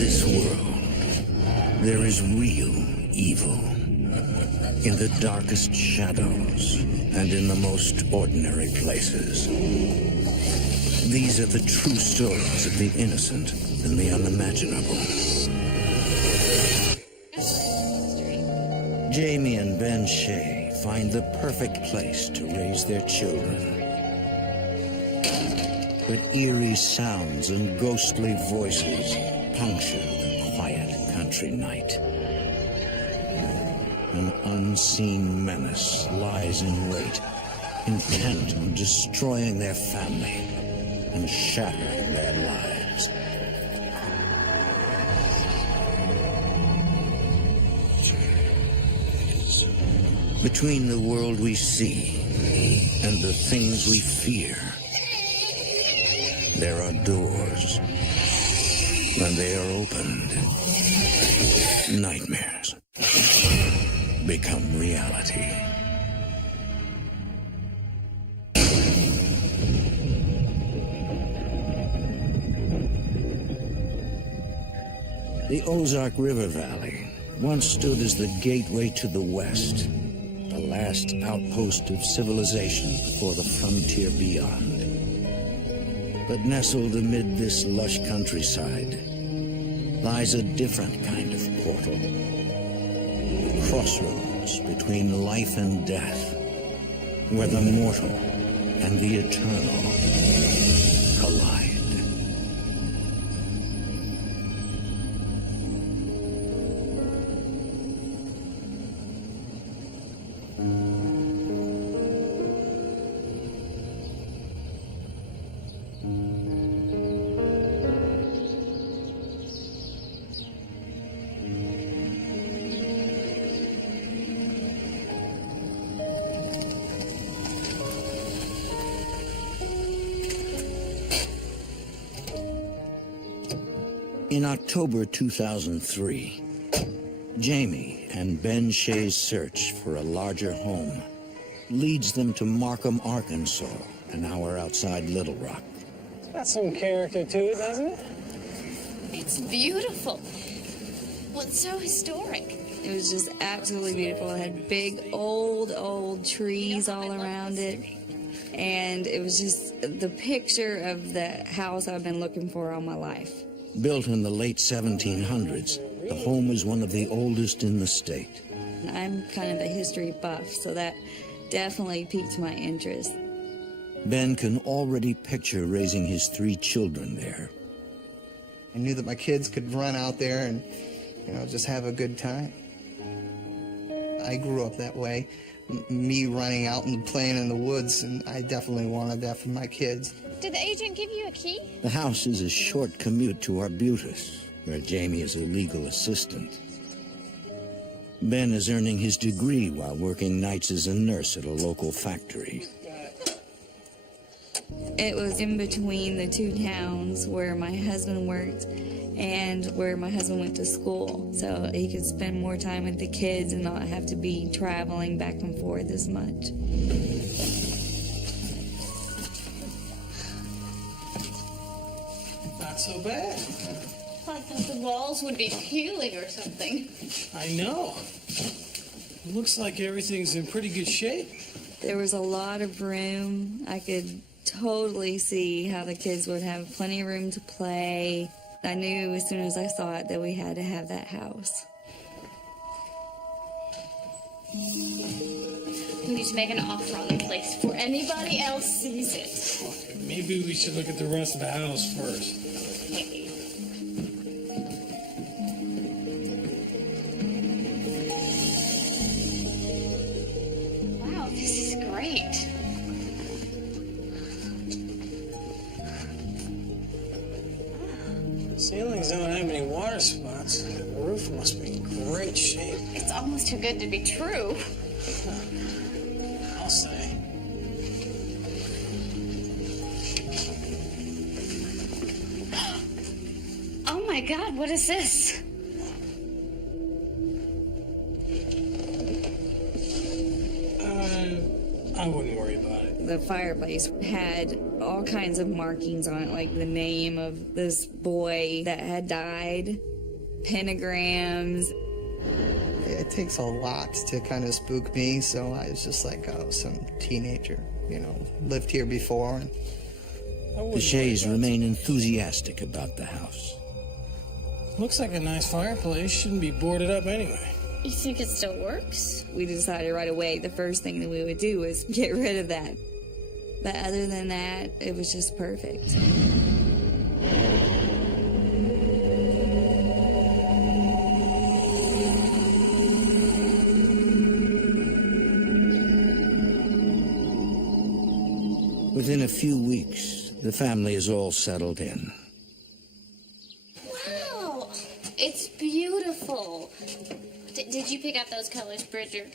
this world, there is real evil. In the darkest shadows and in the most ordinary places. These are the true stories of the innocent and the unimaginable. Jamie and Ben Shea find the perfect place to raise their children. But eerie sounds and ghostly voices puncture the quiet country night. An unseen menace lies in wait, intent on destroying their family and shattering their lives. Between the world we see and the things we fear, there are doors. When they are opened, nightmares become reality. The Ozark River Valley once stood as the gateway to the West, the last outpost of civilization before the frontier beyond. But nestled amid this lush countryside lies a different kind of portal. A crossroads between life and death, where the mortal and the eternal collide. In October 2003, Jamie and Ben Shea's search for a larger home leads them to Markham, Arkansas, an hour outside Little Rock. It's got some character to it, doesn't it? It's beautiful. Well, it's so historic. It was just absolutely beautiful. It had big, old trees all around it. And it was just the picture of the house I've been looking for all my life. Built in the late 1700s, the home is one of the oldest in the state. I'm kind of a history buff, so that definitely piqued my interest. Ben can already picture raising his 3 children there. I knew that my kids could run out there and, just have a good time. I grew up that way, me running out and playing in the woods, and I definitely wanted that for my kids. Did the agent give you a key? The house is a short commute to Arbutus, where Jamie is a legal assistant. Ben is earning his degree while working nights as a nurse at a local factory. It was in between the 2 towns where my husband worked and where my husband went to school, so he could spend more time with the kids and not have to be traveling back and forth as much. Not so bad. I thought the walls would be peeling or something. I know. It looks like everything's in pretty good shape. There was a lot of room. I could totally see how the kids would have plenty of room to play. I knew as soon as I saw it that we had to have that house. We need to make an offer on the place before anybody else sees it. Maybe we should look at the rest of the house first. Hey. Wow, this is great. Ceilings don't have any water spots. The roof must be in great shape. It's almost too good to be true. I'll say. Oh my God, what is this? I wouldn't worry about it. The fireplace had all kinds of markings on it, like the name of this boy that had died, pentagrams. It takes a lot to kind of spook me, so I was just like, oh, some teenager, lived here before. And The Shays remain enthusiastic about the house. Looks like a nice fireplace. Shouldn't be boarded up anyway. You think it still works? We decided right away the first thing that we would do was get rid of that. But other than that, it was just perfect. Within a few weeks, the family is all settled in. Wow, it's beautiful. Did you pick out those colors, Bridger?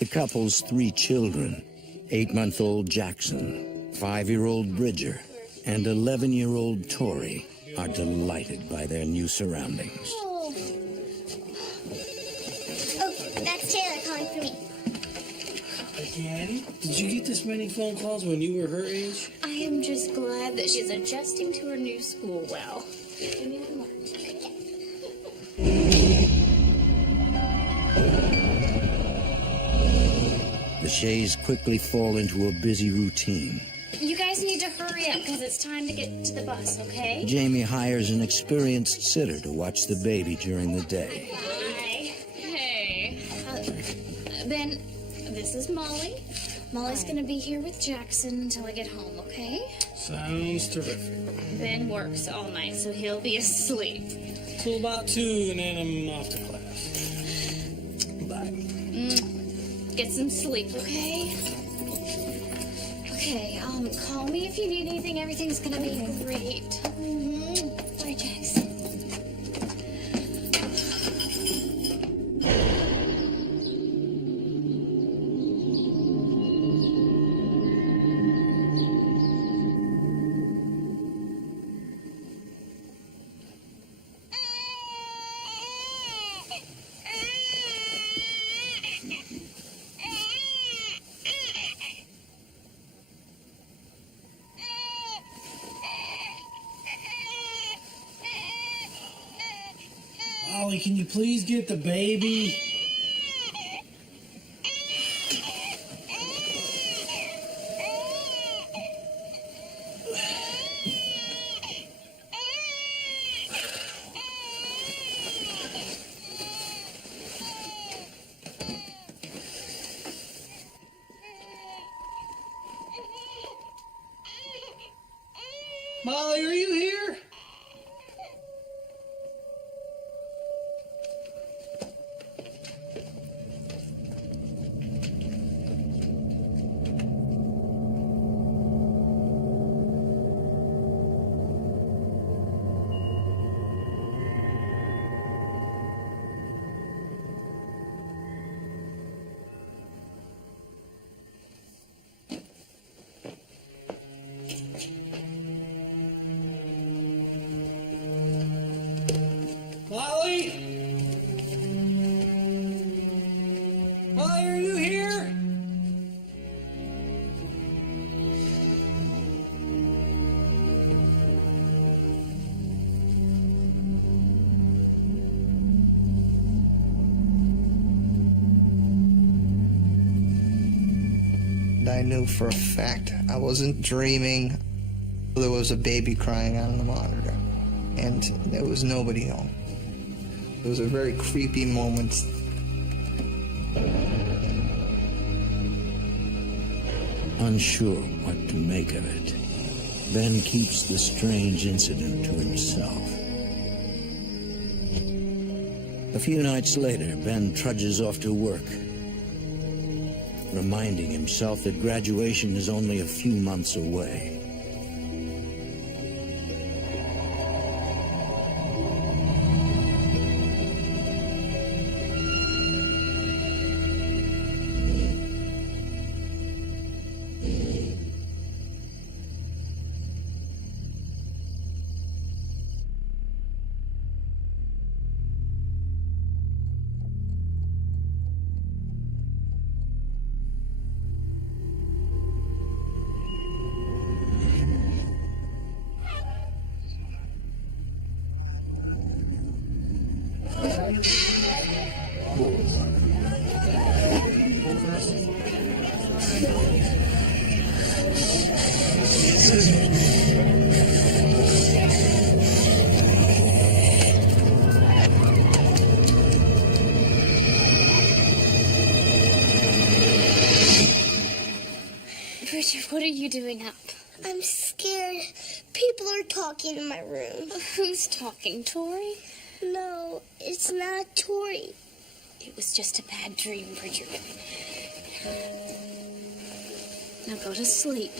The couple's 3 children, 8-month-old Jackson, 5-year-old Bridger, and 11-year-old Tori, are delighted by their new surroundings. Oh, That's Taylor calling for me. Daddy, did you get this many phone calls when you were her age? I am just glad that she's adjusting to her new school well. The Shays quickly fall into a busy routine. You guys need to hurry up because it's time to get to the bus, okay? Jamie hires an experienced sitter to watch the baby during the day. Hi. Hey. Ben, this is Molly. Molly's gonna be here with Jackson until I get home, okay? Sounds terrific. Ben works all night, so he'll be asleep. Till about 2, and then I'm off to class. Bye. Get some sleep, okay? Okay, call me if you need anything. Everything's gonna be great. Bye, Jackson. Molly, can you please get the baby? Molly, are you here? Molly? Molly, are you here? I knew for a fact I wasn't dreaming. There was a baby crying on the monitor, and there was nobody home. It was a very creepy moment. Unsure what to make of it, Ben keeps the strange incident to himself. A few nights later, Ben trudges off to work, reminding himself that graduation is only a few months away. Bridger, what are you doing up? I'm scared. People are talking in my room. Who's talking, Tori? No, it's not Tori. It was just a bad dream, Bridger. Now go to sleep.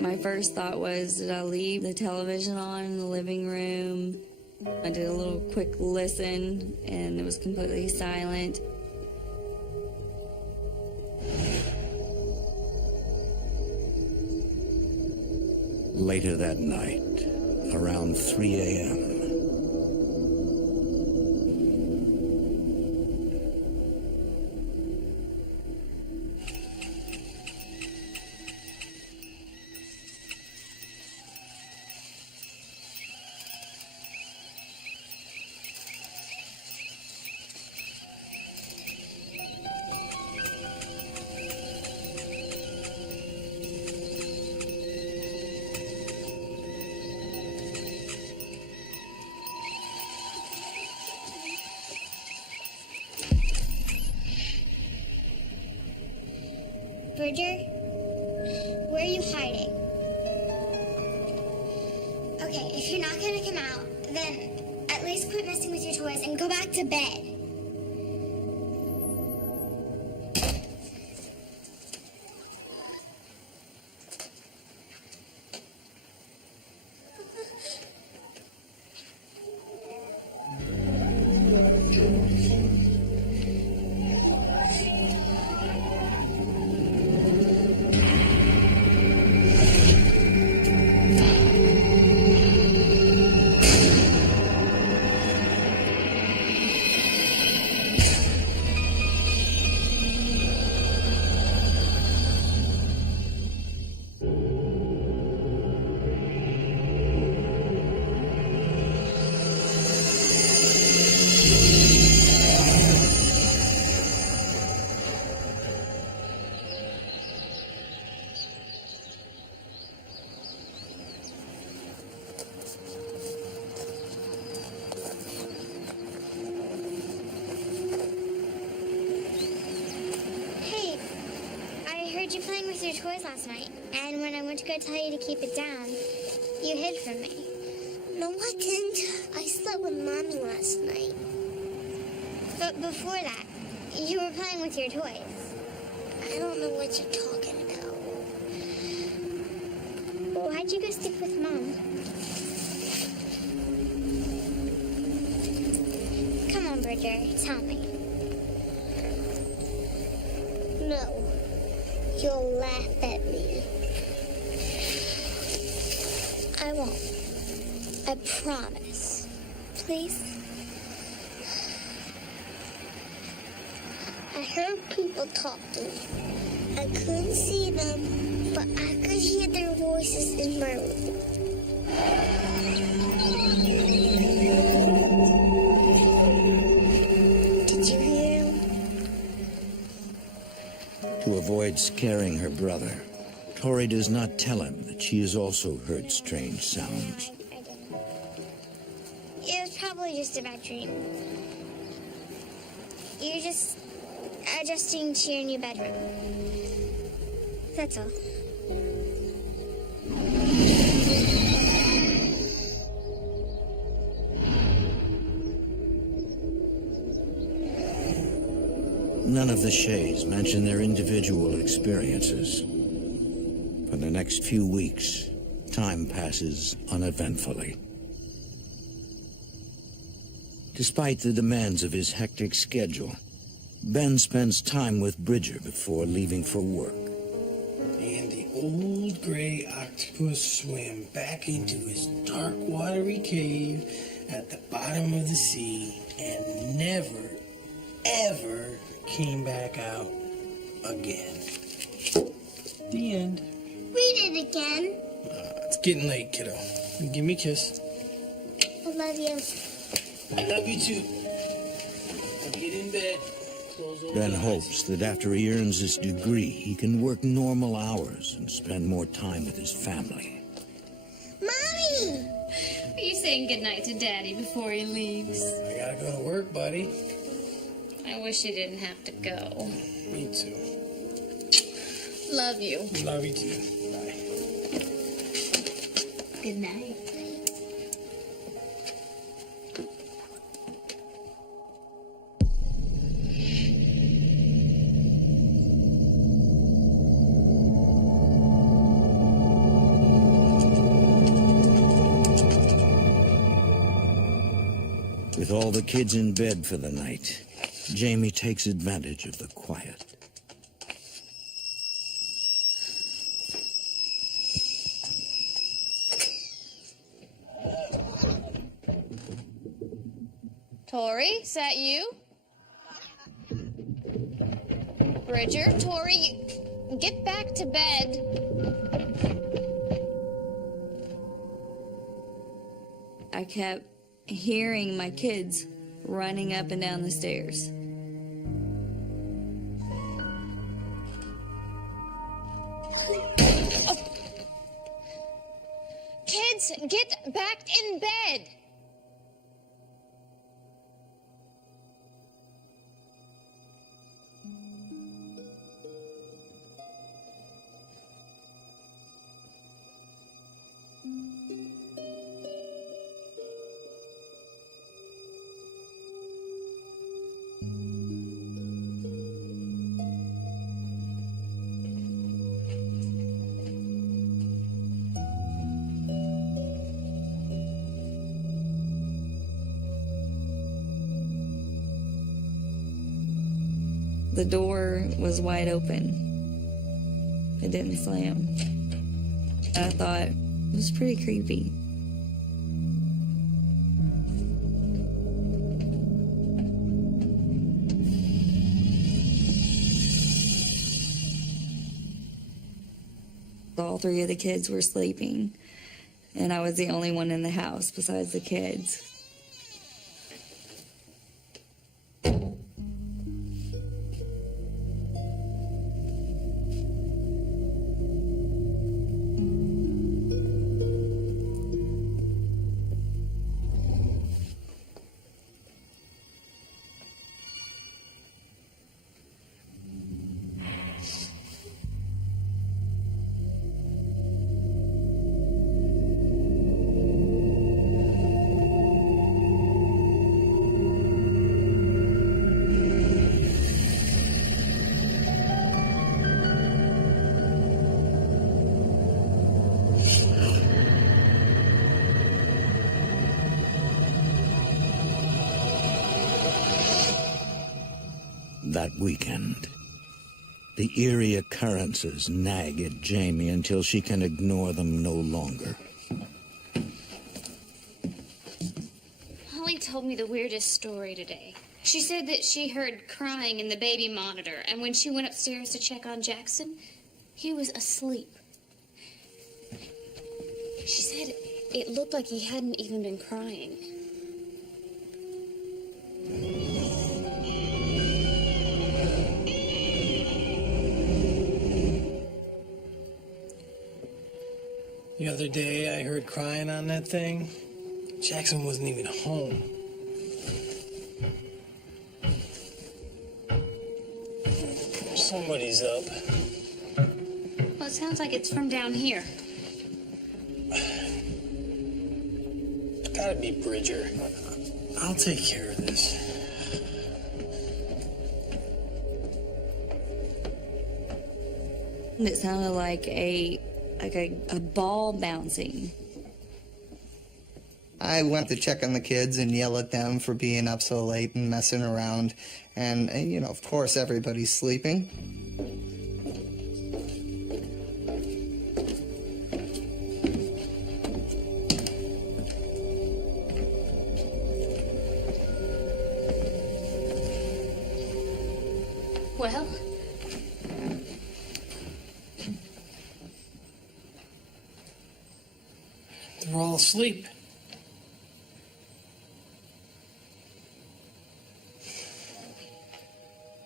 My first thought was, did I leave the television on in the living room? I did a little quick listen, and it was completely silent. Later that night, around 3 a.m., Bridger, where are you hiding? Okay, if you're not gonna come out, then at least quit messing with your toys and go back to bed. You playing with your toys last night, and when I went to go tell you to keep it down, you hid from me. No, I didn't. I slept with Mommy last night. But before that, you were playing with your toys. I don't know what you're talking about. Why'd you go sleep with Mom? Come on, Bridger, tell me. No. You'll laugh at me. I won't. I promise. Please? I heard people talking. I couldn't see them, but I could hear their voices in my room. Did you hear them? to avoid scaring her brother, Tori does not tell him that she has also heard strange sounds. I didn't. It was probably just a bad dream. You're just adjusting to your new bedroom. That's all. None of the Shays mention their individual experiences. For the next few weeks, time passes uneventfully. Despite the demands of his hectic schedule, Ben spends time with Bridger before leaving for work. And the old gray octopus swam back into his dark, watery cave at the bottom of the sea and never, ever came back out again. The end. Read it again. It's getting late, kiddo. Give me a kiss. I love you. I love you too. Get in bed. then hopes that after he earns his degree, he can work normal hours and spend more time with his family. Mommy! Are you saying goodnight to Daddy before he leaves? I gotta go to work, buddy. I wish you didn't have to go. Me too. Love you. Love you too. Bye. Good night. With all the kids in bed for the night, Jamie takes advantage of the quiet. Tori, is that you? Bridger, Tori, get back to bed. I kept hearing my kids running up and down the stairs. Oh. Kids, get back in bed. The door was wide open. It didn't slam. I thought it was pretty creepy. All three of the kids were sleeping, and I was the only one in the house besides the kids. That weekend, the eerie occurrences nag at Jamie until she can ignore them no longer. Holly told me the weirdest story today. She said that she heard crying in the baby monitor, and when she went upstairs to check on Jackson, he was asleep. She said it looked like he hadn't even been crying. The other day I heard crying on that thing. Jackson wasn't even home. Somebody's up. Well, it sounds like it's from down here. It's gotta be Bridger. I'll take care of this. And it sounded like a ball bouncing. I went to check on the kids and yell at them for being up so late and messing around. And you know, of course, everybody's sleeping. Well, they're all asleep.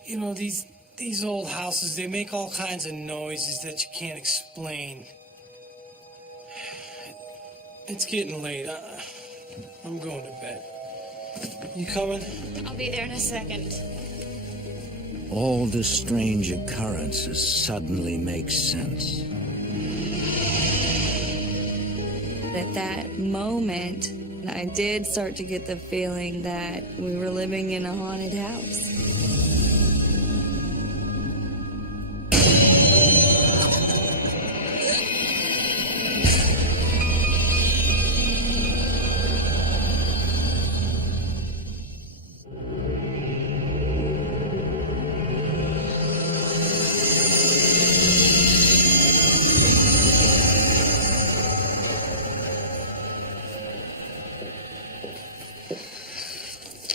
You know, these old houses, they make all kinds of noises that you can't explain. It's getting late. I'm going to bed. You coming? I'll be there in a second. All the strange occurrences suddenly make sense. At that moment, I did start to get the feeling that we were living in a haunted house.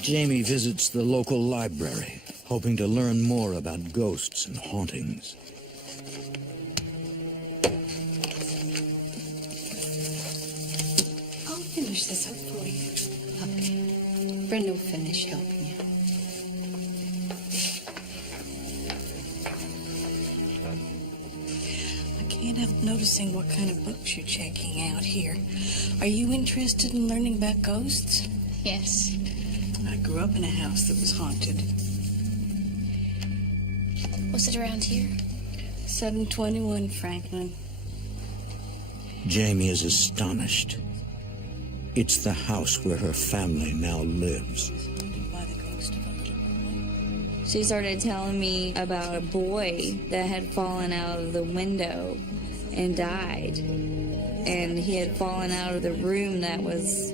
Jamie visits the local library, hoping to learn more about ghosts and hauntings. I'll finish this up for you. Okay. Brenda will finish helping you. I can't help noticing what kind of books you're checking out here. Are you interested in learning about ghosts? Yes. I grew up in a house that was haunted. Was it around here? 721 Franklin. Jamie is astonished. It's the house where her family now lives. Haunted by the ghost of a little boy. She started telling me about a boy that had fallen out of the window and died. And he had fallen out of the room that was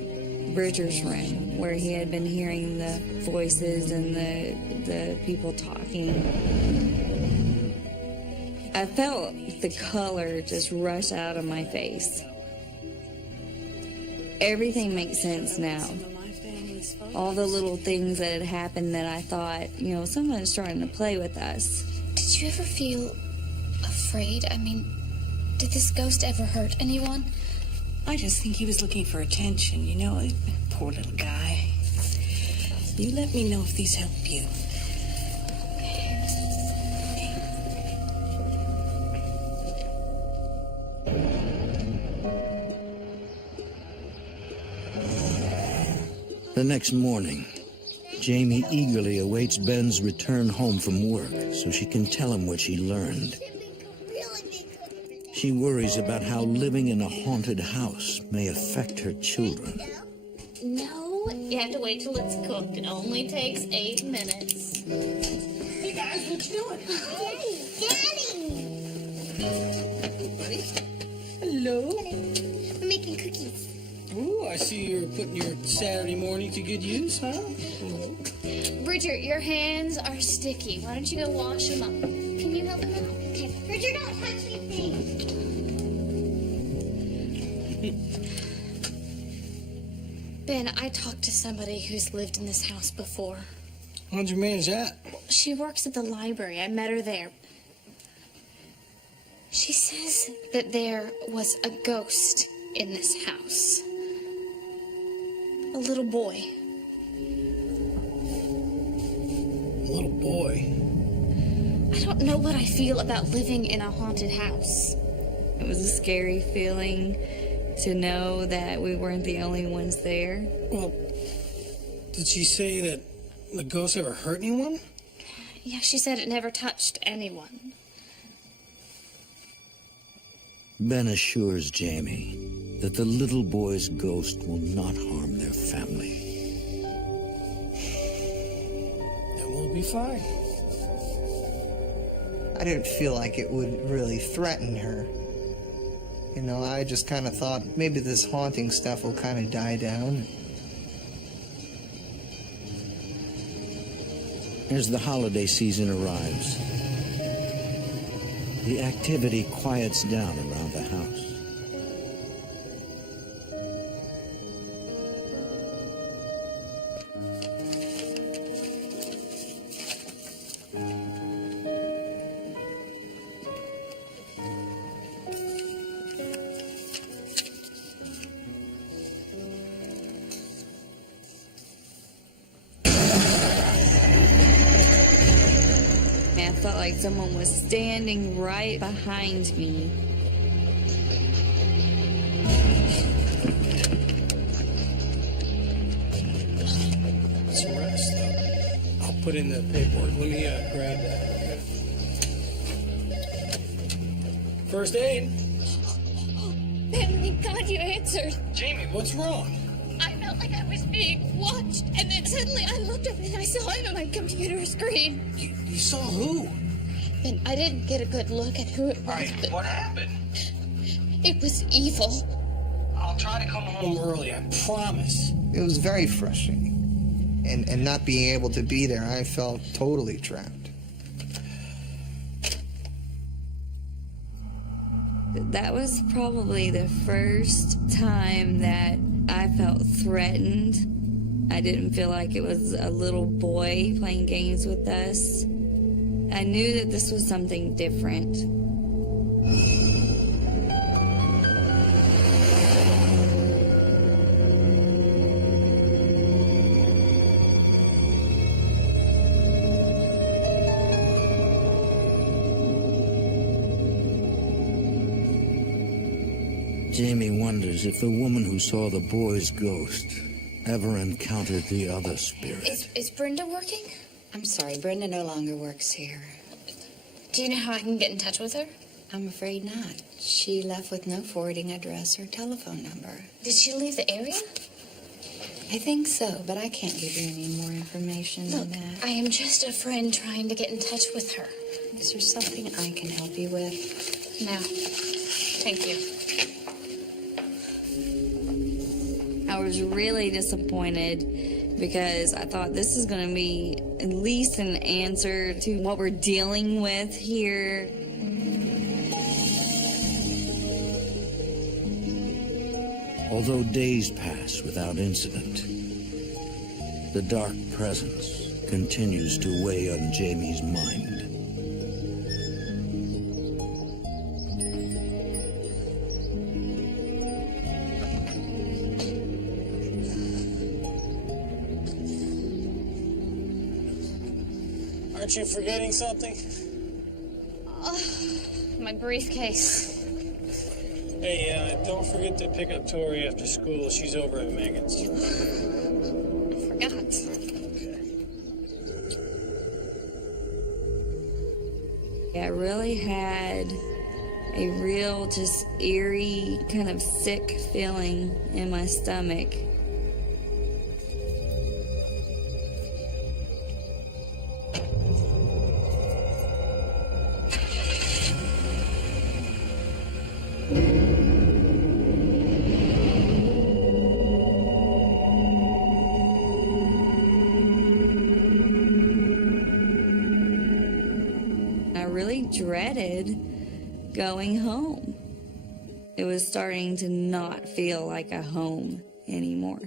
Bridger's room, where he had been hearing the voices and the people talking. I felt the color just rush out of my face. Everything makes sense now. All the little things that had happened that I thought, you know, someone's trying to play with us. Did you ever feel afraid? I mean, did this ghost ever hurt anyone? I just think he was looking for attention, you know. Poor little guy. You let me know if these help you. The next morning, Jamie eagerly awaits Ben's return home from work so she can tell him what she learned. She worries about how living in a haunted house may affect her children. No, you have to wait till it's cooked. It only takes 8 minutes. Hey guys, what you doing? Daddy! Hello. We're making cookies. Ooh, I see you're putting your Saturday morning to good use, huh? Bridger, your hands are sticky. Why don't you go wash them up? Can you help him out? Okay, Bridger, don't touch anything. Ben, I talked to somebody who's lived in this house before. How'd you manage that? She works at the library. I met her there. She says that there was a ghost in this house. A little boy. Little boy. I don't know what I feel about living in a haunted house. It was a scary feeling to know that we weren't the only ones there. Well, did she say that the ghost ever hurt anyone? Yeah, she said it never touched anyone. Ben assures Jamie that the little boy's ghost will not harm their family. Then we'll be fine. I didn't feel like it would really threaten her. You know, I just kind of thought maybe this haunting stuff will kind of die down. As the holiday season arrives, the activity quiets down around the house. I felt like someone was standing right behind me. Some rest. I'll put in the paperwork. Let me grab that. First aid. Thank God you answered. Jamie, what's wrong? I felt like I was being watched, and then suddenly I looked up and I saw him on my computer screen. You saw who? And I didn't get a good look at who it was, All right, but what happened? it was evil. I'll try to come home early, I promise. It was very frustrating. And not being able to be there, I felt totally trapped. That was probably the first time that I felt threatened. I didn't feel like it was a little boy playing games with us. I knew that this was something different. Jamie wonders if the woman who saw the boy's ghost ever encountered the other spirit. Is Brenda working? I'm sorry, Brenda no longer works here. Do you know how I can get in touch with her? I'm afraid not. She left with no forwarding address or telephone number. Did she leave the area? I think so, but I can't give you any more information Look, than that. I am just a friend trying to get in touch with her. Is there something I can help you with? No. Thank you. I was really disappointed because I thought this is going to be at least an answer to what we're dealing with here. Although days pass without incident, the dark presence continues to weigh on Jamie's mind. Aren't you forgetting something? My briefcase. Hey, don't forget to pick up Tori after school. She's over at Megan's. Forgot. I really had a real, just eerie, kind of sick feeling in my stomach. I really dreaded going home. It was starting to not feel like a home anymore.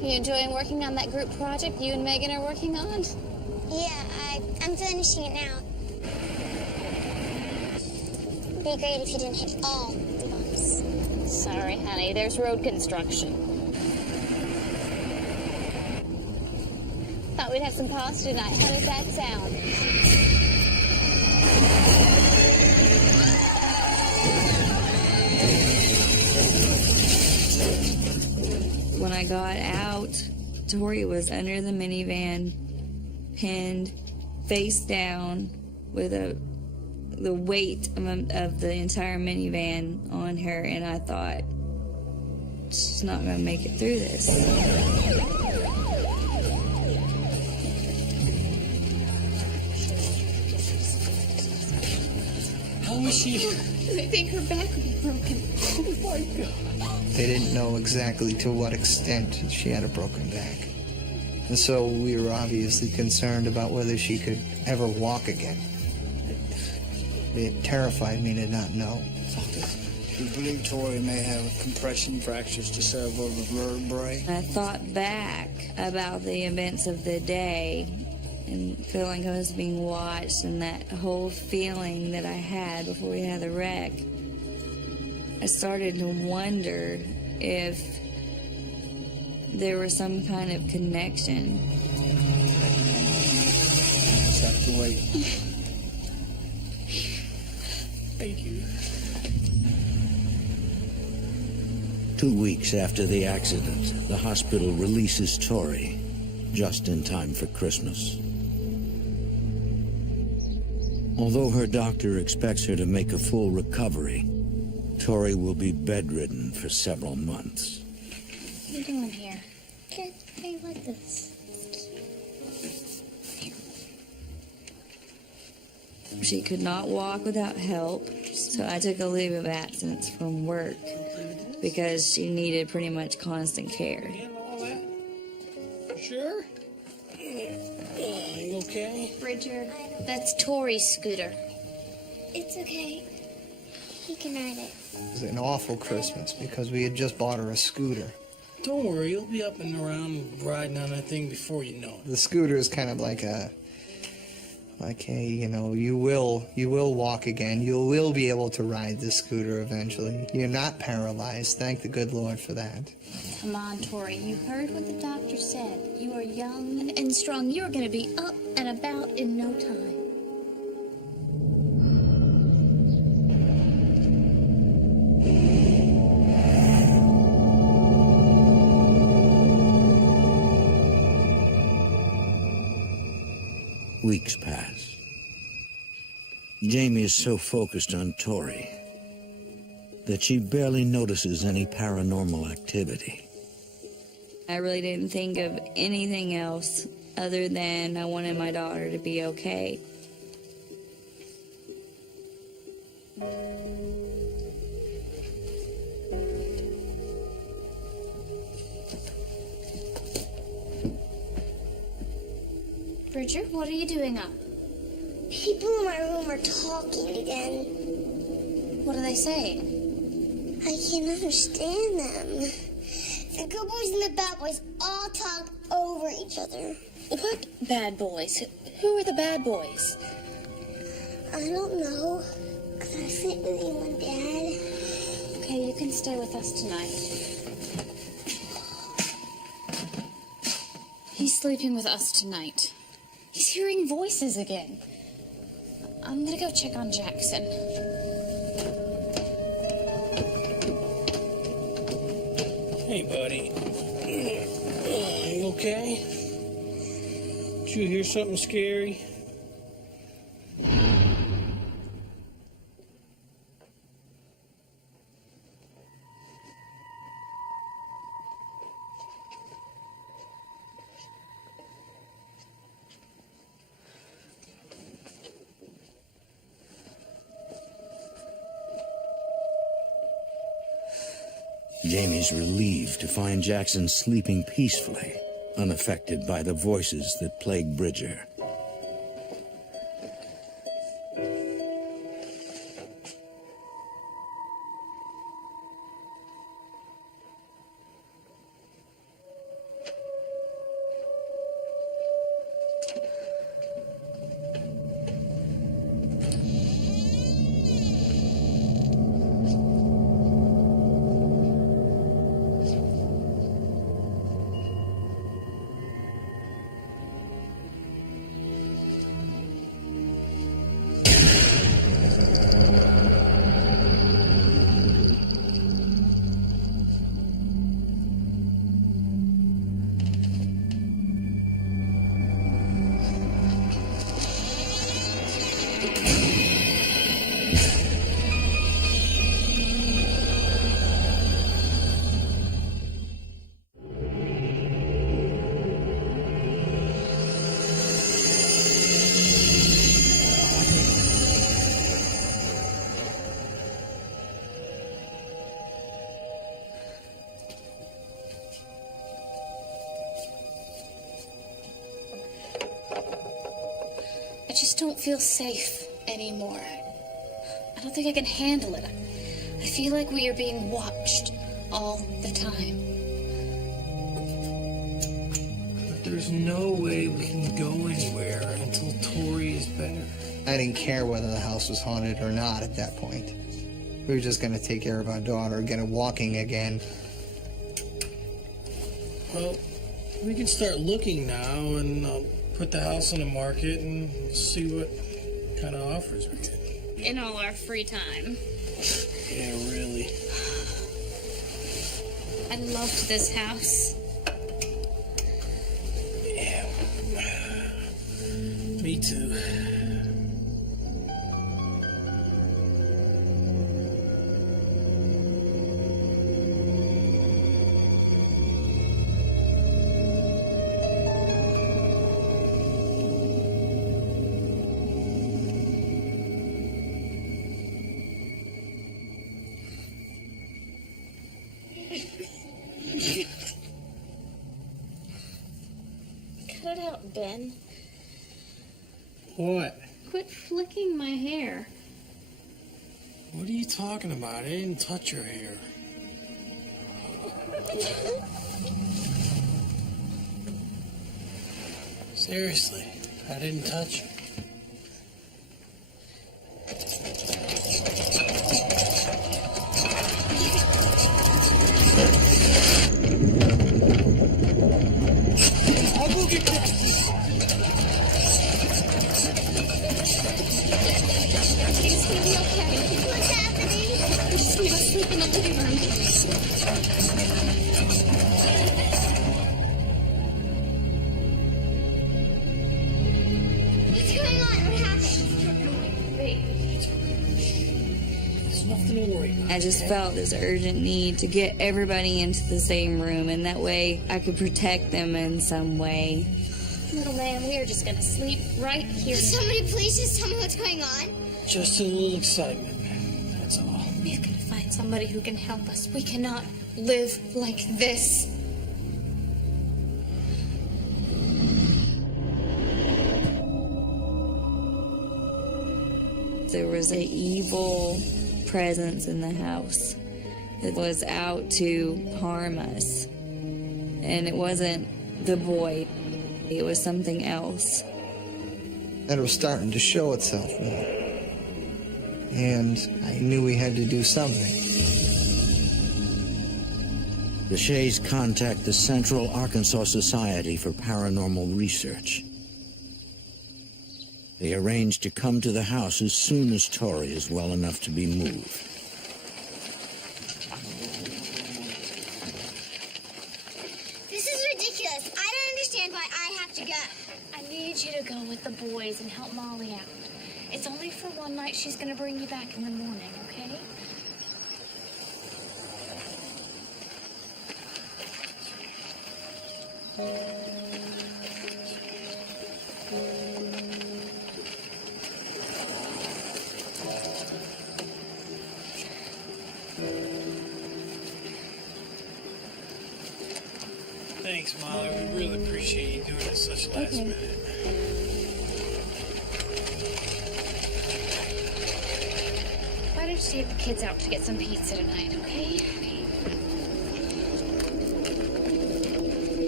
You enjoying working on that group project you and Megan are working on? Yeah, I'm finishing it now. It'd be great if you didn't hit all the bumps. Sorry, honey. There's road construction. Thought we'd have some pasta tonight. How does that sound? When I got out, Tori was under the minivan, pinned, face down, with the weight of the entire minivan on her, and I thought, she's not going to make it through this. How is she? I think her back would be broken. Oh my God. They didn't know exactly to what extent she had a broken back. And so we were obviously concerned about whether she could ever walk again. It terrified me to not know. We believe Tori may have compression fractures to several vertebrae. I thought back about the events of the day, and feel like I was being watched, and that whole feeling that I had before we had the wreck, I started to wonder if there was some kind of connection. Just have to wait. Thank you. 2 weeks after the accident, the hospital releases Tori, just in time for Christmas. Although her doctor expects her to make a full recovery, Tori will be bedridden for several months. What are you doing here? Good. I like this. She could not walk without help, so I took a leave of absence from work because she needed pretty much constant care. Handle all that? Sure? You okay? Bridger, that's Tori's scooter. It's okay. He can ride it. It was an awful Christmas because we had just bought her a scooter. Don't worry, you'll be up and around riding on that thing before you know it. The scooter is kind of like a, you know, you will walk again. You will be able to ride the scooter eventually. You're not paralyzed. Thank the good Lord for that. Come on, Tori. You heard what the doctor said. You are young and strong. You're going to be up and about in no time. Weeks pass. Jamie is so focused on Tori that she barely notices any paranormal activity. I really didn't think of anything else other than I wanted my daughter to be okay. Bridger, what are you doing up? People in my room are talking again. What are they saying? I can't understand them. The good boys and the bad boys all talk over each other. What bad boys? Who are the bad boys? I don't know, because I sleep with you and Dad. Okay, you can stay with us tonight. He's sleeping with us tonight. He's hearing voices again. I'm gonna go check on Jackson. Hey, buddy. You okay? Did you hear something scary? Jamie's relieved to find Jackson sleeping peacefully, unaffected by the voices that plague Bridger. I just don't feel safe anymore. I don't think I can handle it. I feel like we are being watched all the time. There's no way we can go anywhere until Tori is better. I didn't care whether the house was haunted or not at that point. We were just going to take care of our daughter, get her walking again. Well, we can start looking now and put the house on the market and see what kind of offers we get. In all our free time. Yeah, really. I loved this house. Yeah. Me too. Cut it out, Ben. What? Quit flicking my hair. What are you talking about? I didn't touch your hair. Seriously, I didn't touch it. I'll go get It's gonna be okay. What's happening? We're just gonna go sleep in the living room. What's going on? What happened? Wait. There's nothing to worry about. I just felt this urgent need to get everybody into the same room, and that way I could protect them in some way. Little man, we are just gonna sleep right here. Could somebody please just tell me what's going on? Just a little excitement. That's all. We've got to find somebody who can help us. We cannot live like this. There was an evil presence in the house that was out to harm us. And it wasn't the boy, it was something else. That it was starting to show itself more. And I knew we had to do something. The Shays contact the Central Arkansas Society for Paranormal Research. They arrange to come to the house as soon as Tori is well enough to be moved. This is ridiculous. I don't understand why I have to go. I need you to go with the boys and help Molly out. It's only for one night. She's gonna bring you back in the morning, okay? Thanks, Molly. We really appreciate you doing it such last minute. Why don't you take the kids out to get some pizza tonight, okay?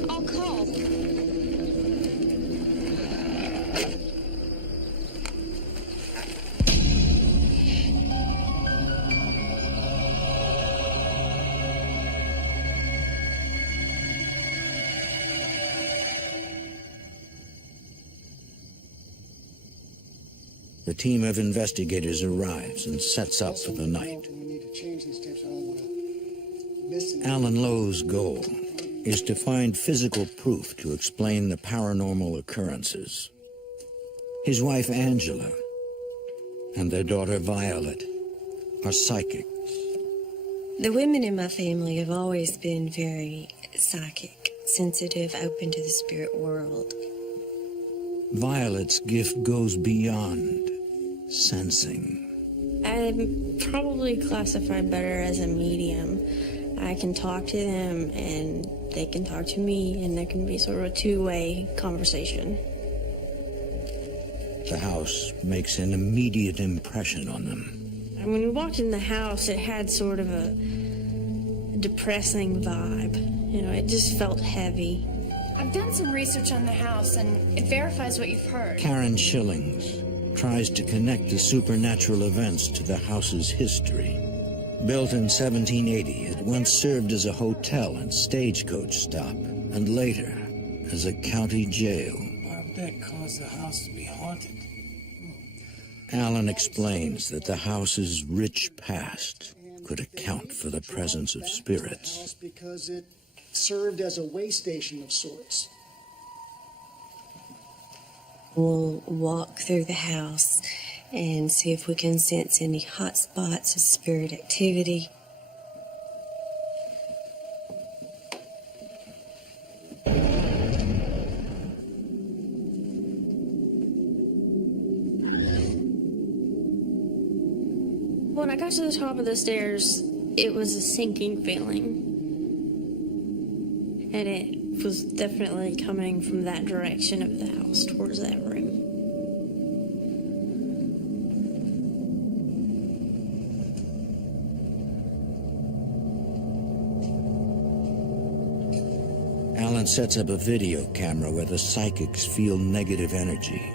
I'll call. The team of investigators arrives and sets up for the night. Alan Lowe's goal is to find physical proof to explain the paranormal occurrences. His wife Angela and their daughter Violet are psychics. The women in my family have always been very psychic, sensitive, open to the spirit world. Violet's gift goes beyond sensing. I'm probably classified better as a medium. I can talk to them and they can talk to me, and there can be sort of a two-way conversation. The house makes an immediate impression on them. And when we walked in the house, it had sort of a depressing vibe. You know, it just felt heavy. I've done some research on the house, and it verifies what you've heard. Karen Schillings tries to connect the supernatural events to the house's history. Built in 1780, it once served as a hotel and stagecoach stop, and later as a county jail. Why would that cause the house to be haunted? Alan explains that the house's rich past could account for the presence of spirits. Because it served as a way station of sorts. We'll walk through the house and see if we can sense any hot spots of spirit activity. When I got to the top of the stairs, it was a sinking feeling. And it was definitely coming from that direction of the house, towards that room. Alan sets up a video camera where the psychics feel negative energy.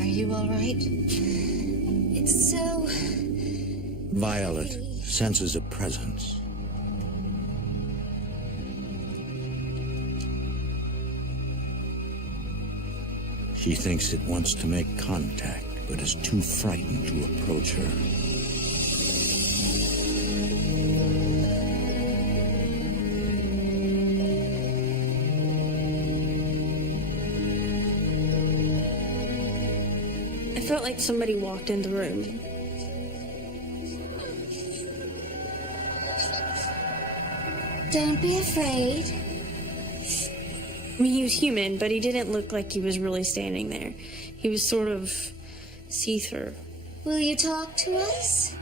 You all right? It's so... Violet senses a presence. She thinks it wants to make contact, but is too frightened to approach her. I felt like somebody walked in the room. Don't be afraid. I mean, he was human, but he didn't look like he was really standing there. He was sort of see-through. Will you talk to us?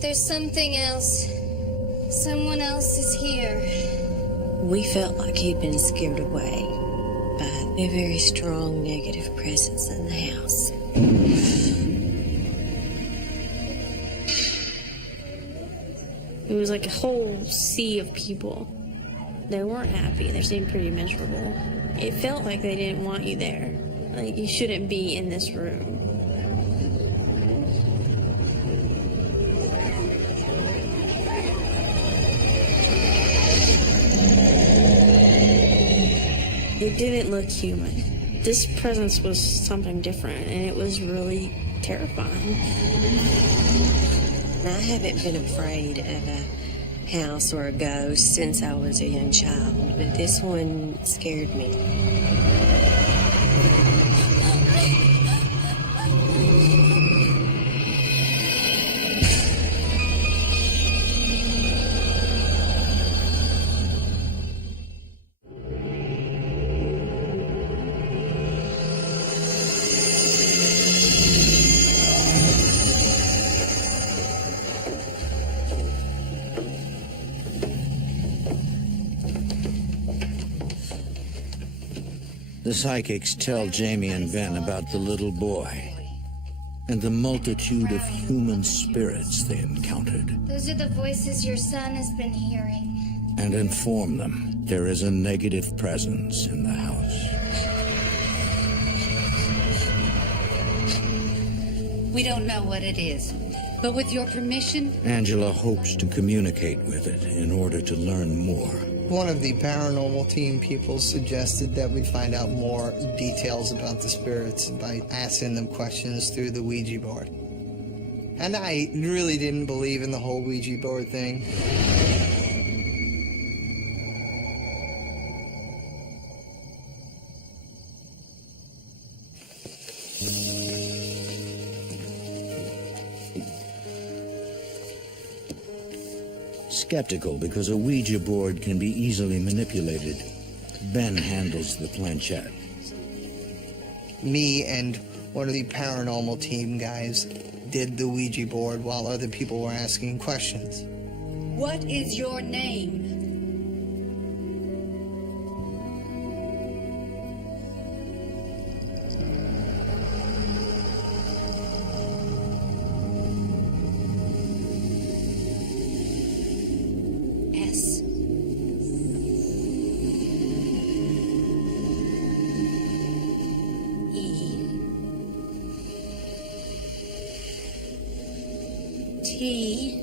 There's something else. Someone else is here. We felt like he'd been scared away by a very strong negative presence in the house. It was like a whole sea of people. They weren't happy. They seemed pretty miserable. It felt like they didn't want you there. Like, you shouldn't be in this room. It didn't look human. This presence was something different, and it was really terrifying. I haven't been afraid of a house or a ghost since I was a young child, but this one scared me. The psychics tell Jamie and Ben about the little boy and the multitude of human spirits they encountered, Those are the voices your son has been hearing. and inform them there is a negative presence in the house. We don't know what it is, but with your permission... Angela hopes to communicate with it in order to learn more. One of the paranormal team people suggested that we find out more details about the spirits by asking them questions through the Ouija board. And I really didn't believe in the whole Ouija board thing. skeptical because a Ouija board can be easily manipulated, Ben handles the planchette. Me and one of the paranormal team guys did the Ouija board while other people were asking questions. What is your name? S. T.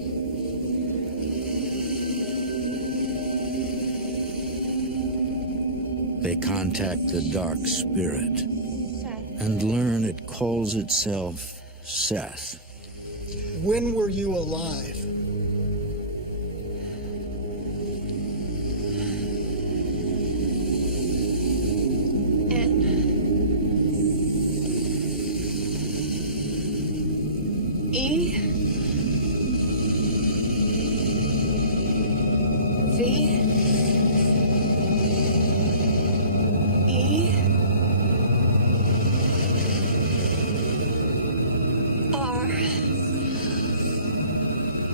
They contact the dark spirit and learn it calls itself Seth. When were you alive? E. V. E. R.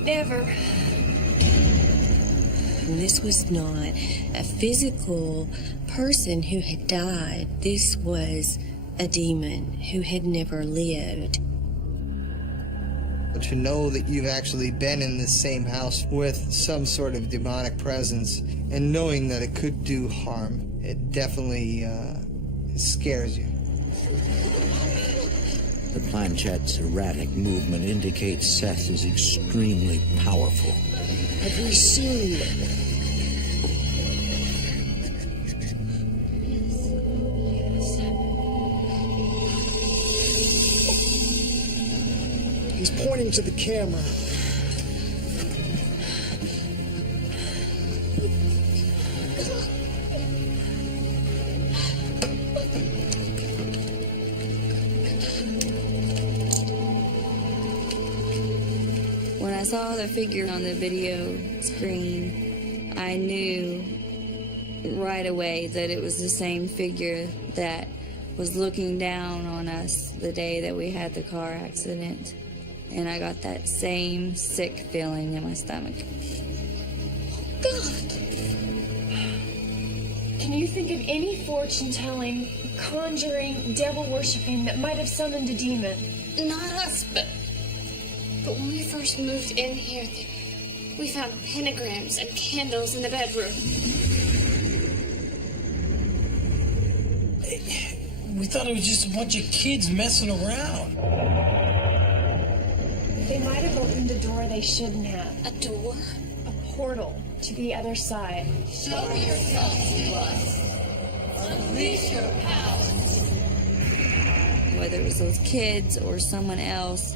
Never. And this was not a physical person who had died. This was a demon who had never lived. But to know that you've actually been in the same house with some sort of demonic presence and knowing that it could do harm, it definitely scares you. The planchette's erratic movement indicates Seth is extremely powerful. Have we seen He's pointing to the camera. When I saw the figure on the video screen, I knew right away that it was the same figure that was looking down on us the day that we had the car accident. And I got that same sick feeling in my stomach. God! Can you think of any fortune-telling, conjuring, devil-worshipping that might have summoned a demon? Not us, but when we first moved in here, we found pentagrams and candles in the bedroom. We thought it was just a bunch of kids messing around. They might have opened a door they shouldn't have. A door? A portal to the other side. Show yourself to us. Unleash your power. Whether it was those kids or someone else,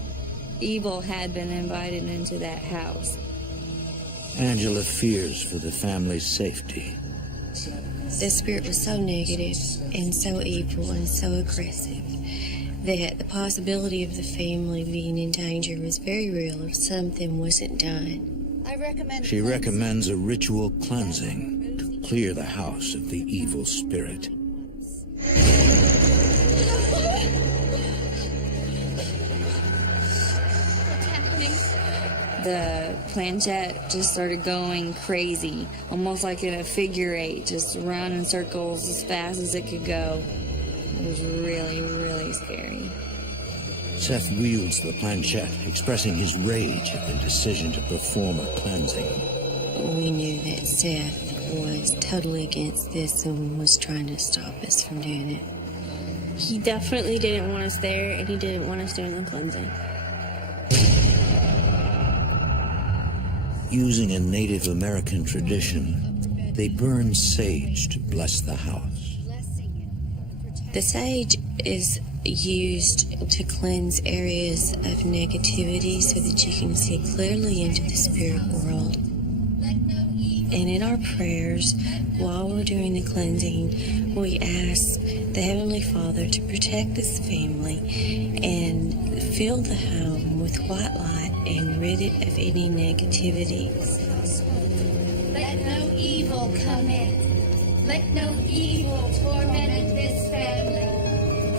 evil had been invited into that house. Angela fears for the family's safety. The spirit was so negative and so evil and so aggressive that the possibility of the family being in danger was very real if something wasn't done. She recommends a ritual cleansing to clear the house of the evil spirit. The planchette just started going crazy, almost like in a figure eight, just around in circles as fast as it could go. It was really, really scary. Seth wields the planchette, expressing his rage at the decision to perform a cleansing. We knew that Seth was totally against this and was trying to stop us from doing it. He definitely didn't want us there, and he didn't want us doing the cleansing. Using a Native American tradition, they burn sage to bless the house. The sage is used to cleanse areas of negativity so that you can see clearly into the spirit world. And in our prayers, while we're doing the cleansing, we ask the Heavenly Father to protect this family and fill the home with white light and rid it of any negativity. Let no evil come in. Let no evil torment this family.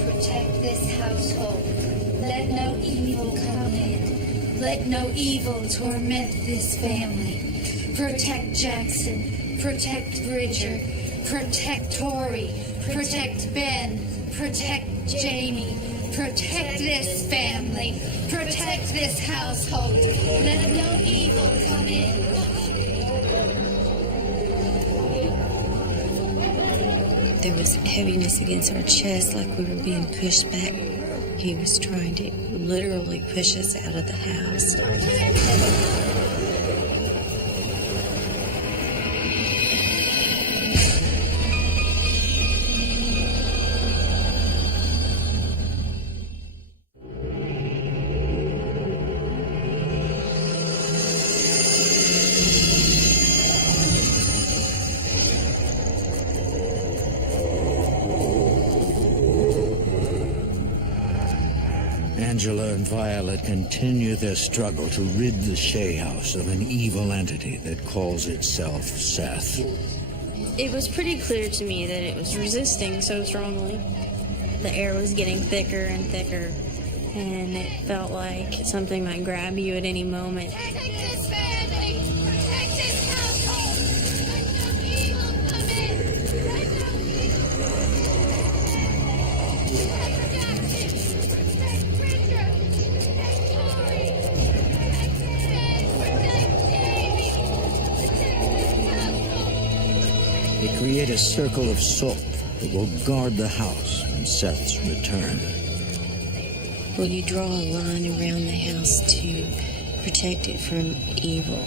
Protect this household. Let no evil come in. Let no evil torment this family. Protect Jackson. Protect Bridger. Protect Tori. Protect Ben. Protect Jamie. Protect this family. Protect this household. Let no evil come in. There was heaviness against our chest, like we were being pushed back. He was trying to literally push us out of the house. Angela and Violet continue their struggle to rid the Shea House of an evil entity that calls itself Seth. It was pretty clear to me that it was resisting so strongly. The air was getting thicker and thicker, and it felt like something might grab you at any moment. Protect this family. Protect this household. Let no evil come in. Let no They create a circle of salt that will guard the house when Seth's return. Will you draw a line around the house to protect it from evil?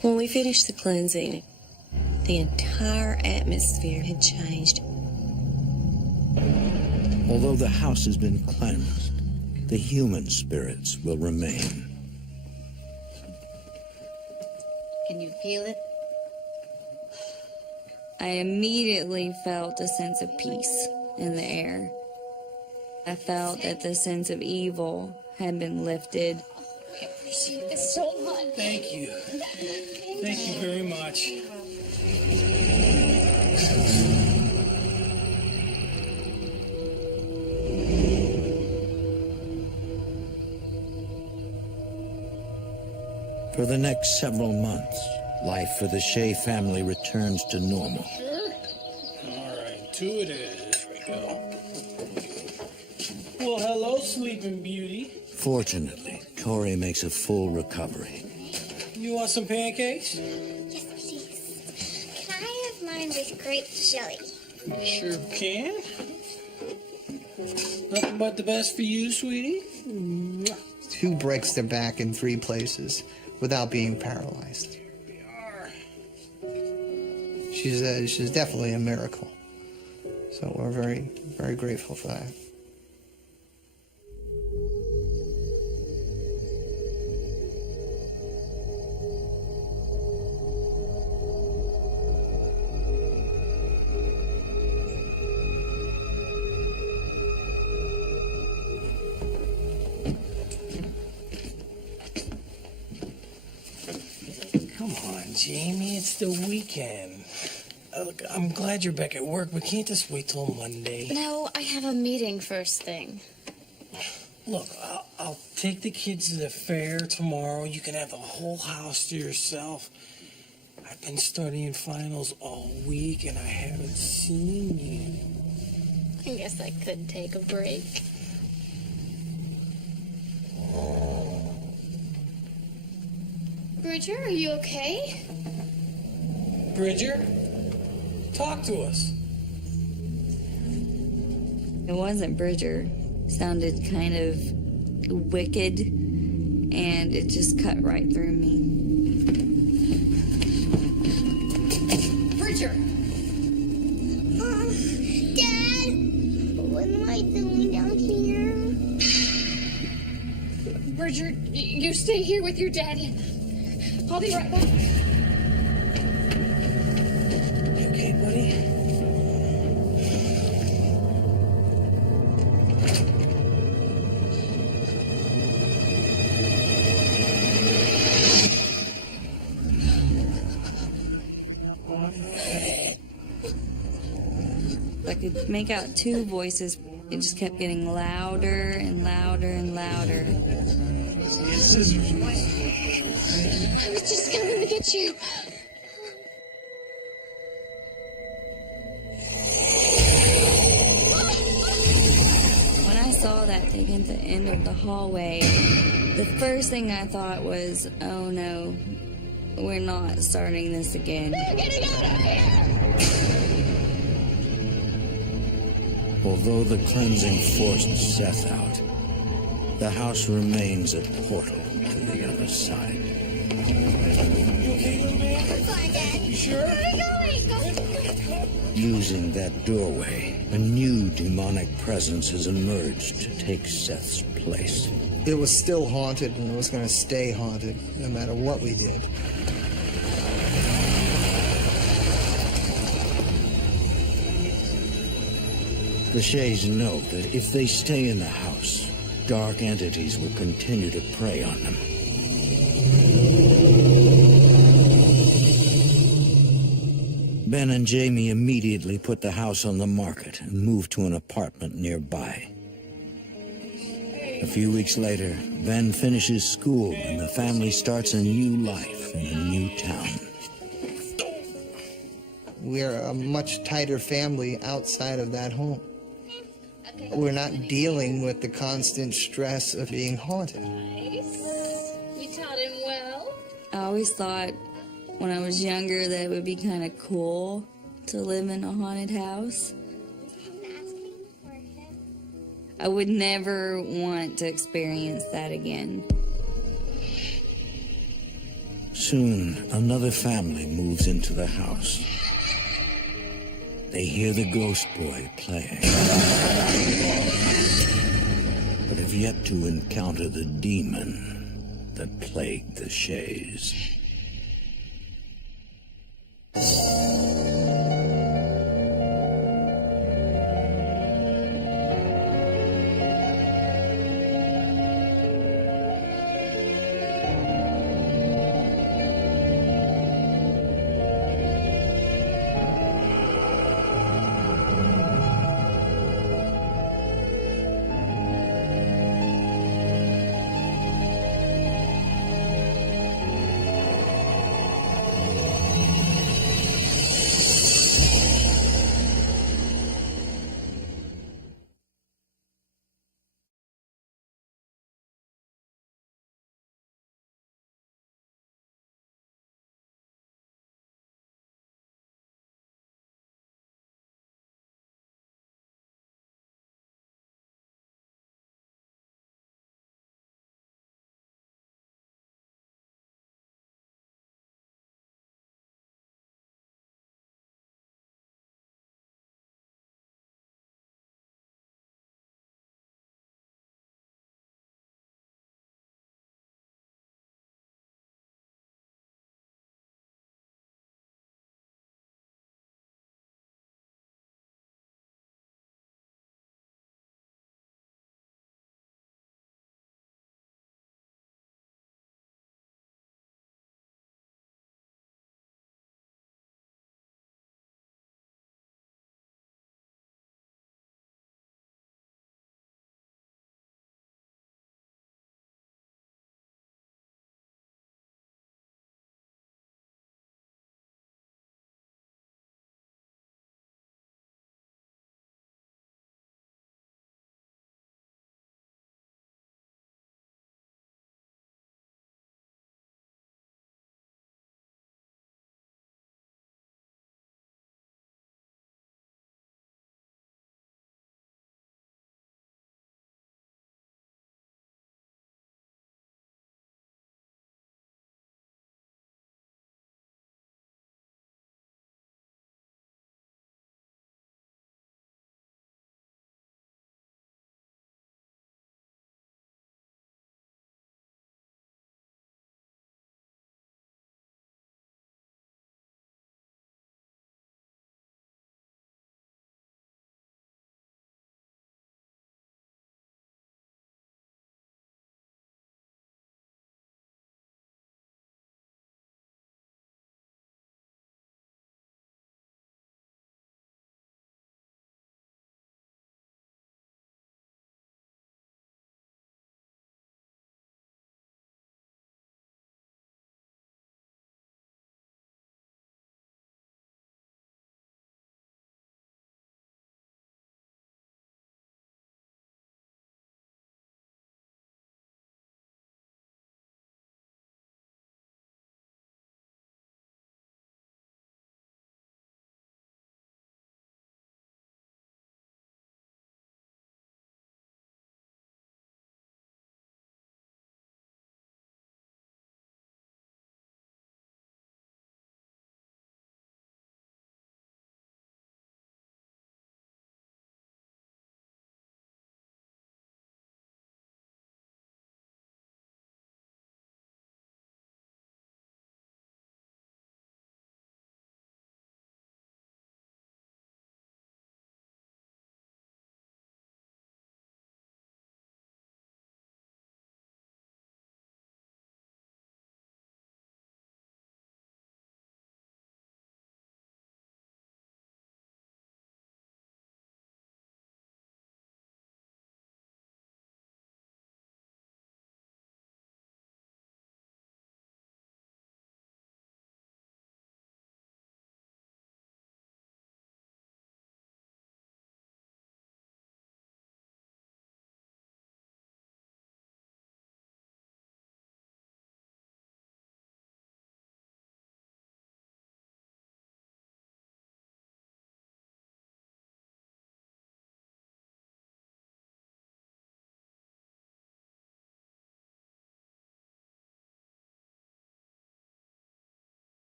When we finished the cleansing, the entire atmosphere had changed. Although the house has been cleansed, the human spirits will remain. Can you feel it? I immediately felt a sense of peace in the air. I felt that the sense of evil had been lifted. I appreciate this so much. Thank you. Thank you very much. For the next several months, life for the Shea family returns to normal. Sure. All right, two it is. Here we go. Well, hello, Sleeping Beauty. Fortunately, Tori makes a full recovery. You want some pancakes? Yes, please. Can I have mine with grape jelly? You sure can. Nothing but the best for you, sweetie. Who breaks their back in 3 places without being paralyzed? She's definitely a miracle. So we're very, very grateful for that. Come on, Jamie, it's the weekend. Look, I'm glad you're back at work, but can't this wait till Monday? No, I have a meeting first thing. Look, I'll take the kids to the fair tomorrow. You can have the whole house to yourself. I've been studying finals all week, and I haven't seen you. I guess I could take a break. Bridger, are you okay? Bridger, talk to us. It wasn't Bridger. It sounded kind of wicked, and it just cut right through me. Bridger! Mom, Dad, what am I doing down here? Bridger, you stay here with your daddy. I'll be right back. You okay, buddy? could make out two voices. It just kept getting louder and louder and louder. Scissors. I was just coming to get you. When I saw that thing at the end of the hallway, the first thing I thought was, oh no, we're not starting this again. We're getting out of here! Although the cleansing forced Seth out, the house remains a portal to the other side. You okay, little man? I'm fine, Dad. You sure? Where are we going? Go. Using that doorway, a new demonic presence has emerged to take Seth's place. It was still haunted, and it was going to stay haunted no matter what we did. The Shays know that if they stay in the house, dark entities will continue to prey on them. Ben and Jamie immediately put the house on the market and moved to an apartment nearby. A few weeks later, Ben finishes school and the family starts a new life in a new town. We're a much tighter family outside of that home. We're not dealing with the constant stress of being haunted. Nice. You taught him well. I always thought when I was younger that it would be kind of cool to live in a haunted house. I would never want to experience that again. Soon, another family moves into the house. They hear the ghost boy playing, but have yet to encounter the demon that plagued the Shays.